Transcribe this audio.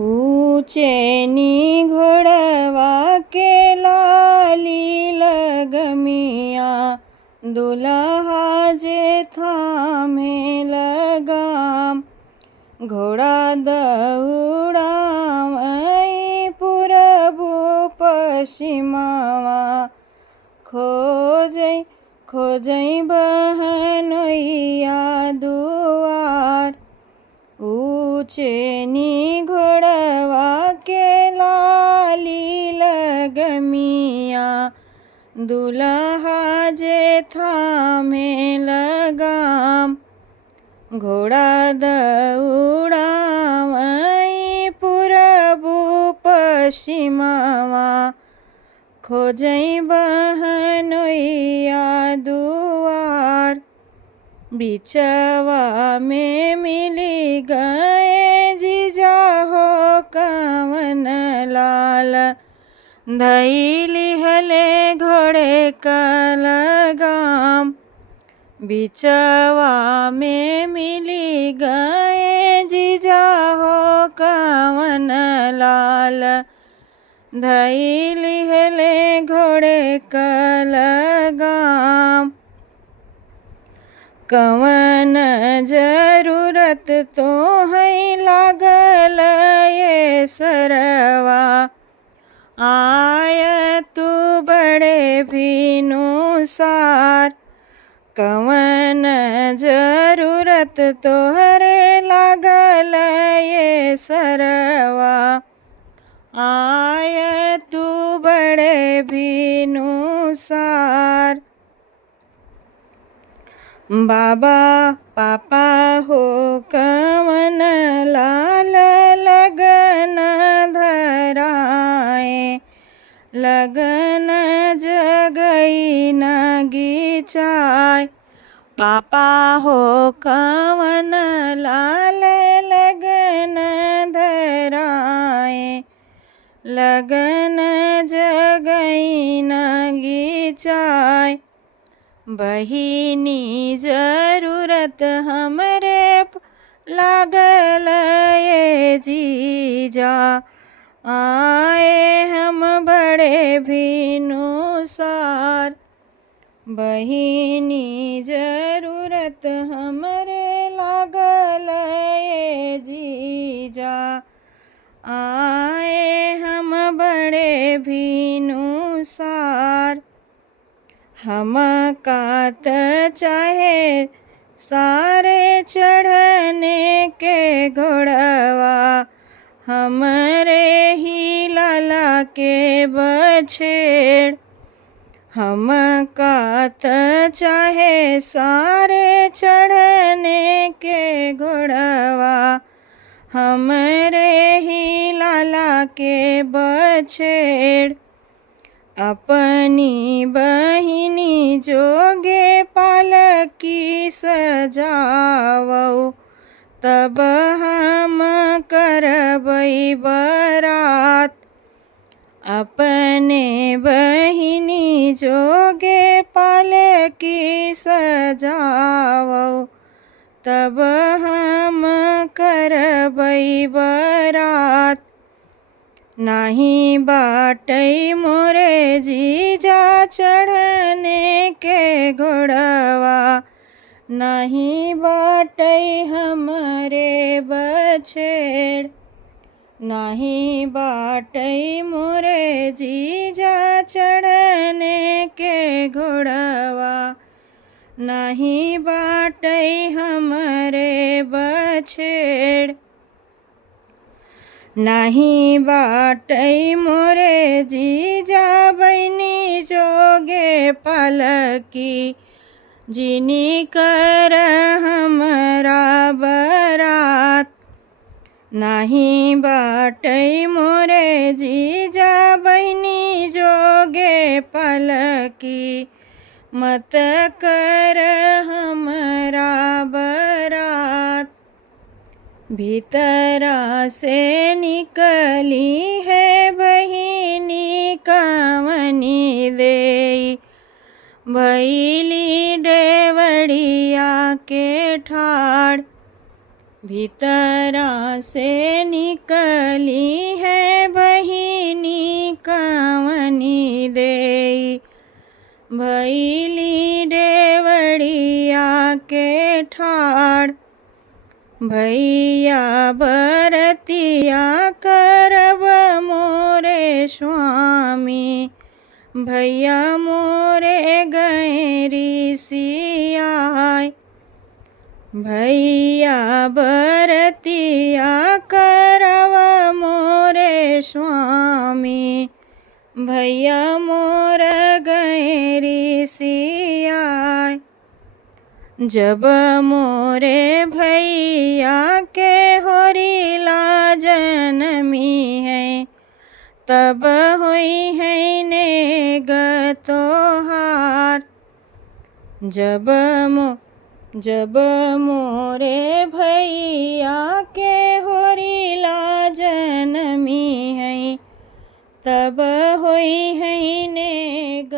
ऊँचेनी घोड़वा के लाली लगमिया, दुल्हा जे थामे लगाम। घोड़ा दौड़ावई पूरबु पश्चिमवा, खोजई खोजई बहनोइया दुआर। ऊँचेनी घोड़वा के लाली लगमिया, दुल्हा जे थामे लगाम। घोड़ा दौड़ावई पूरबु पश्चिमवा, खोजई बहनोइया दुआर। बिचवा में मिली गए जीजा हो कवन लाल, धइली हले घोड़े का लगाम। बिचवा में मिली गए जीजा हो कवन लाल, धइली हले घोड़े का लगाम। कवन जरूरत तो है लागल ये सरवा, आय तू बड़े भिनुसार। कवन जरूरत तोहरे लागल ये सरवा, आय तू बड़े भिनुसार। बाबा पापा हो कवन लाल लगन धराए, लगन जगई न गीचाय। पापा हो कवन लाल लगन धराए, लगन जगई न गीचाय। बहिनी जरूरत हमरे लागल ये जीजा, आए हम बड़े भिनुसार। बहिनी जरूरत हमरे लागल ये जीजा, आए हम बड़े भिनुसार। हम कात चाहे सारे चढ़ने के घोड़वा, हमरे ही लाला के बछेड़। हम कात चाहे सारे चढ़ने के घोड़वा, हमरे ही लाला के बछेड़। अपनी बहिनी जोगे पालकी सजावो, तब हम करबई बरात। अपने बहिनी जोगे पालकी सजावो, तब हम करबई बरात। नाही बाटई मोरे जीजा चढ़ने के घोड़वा, नाही बाटई हमरे बछेड़। नाही बाटई मोरे जीजा चढ़ने के घोड़वा, नाही बाटई हमरे बछेड़। नाही बाटई मोरे जीजा बहिनी जोगे पालकी, जिनी कर हमरा बरात। नाही बाटई मोरे जीजा बहिनी जोगे पालकी, मत कर हमरा बरात। भीतरा से निकली है बहिनी कवनी देई, भैली डेवड़िया के ठाड़। भीतरा से निकली है बहिनी कवनी देई। भैली डेवड़िया के ठाड़ भैया बरतिया करब मोरे स्वामी। भैया मोरे गए ऋषियाय। भैया बरतिया करब मोरे स्वामी। भैया मोर गए ऋषियाय। जब मोरे भैया के होरिला जनमी है, तब होई है नेग तोहार। जब मोरे भैया के होरिला जनमी है, तब होई है नेग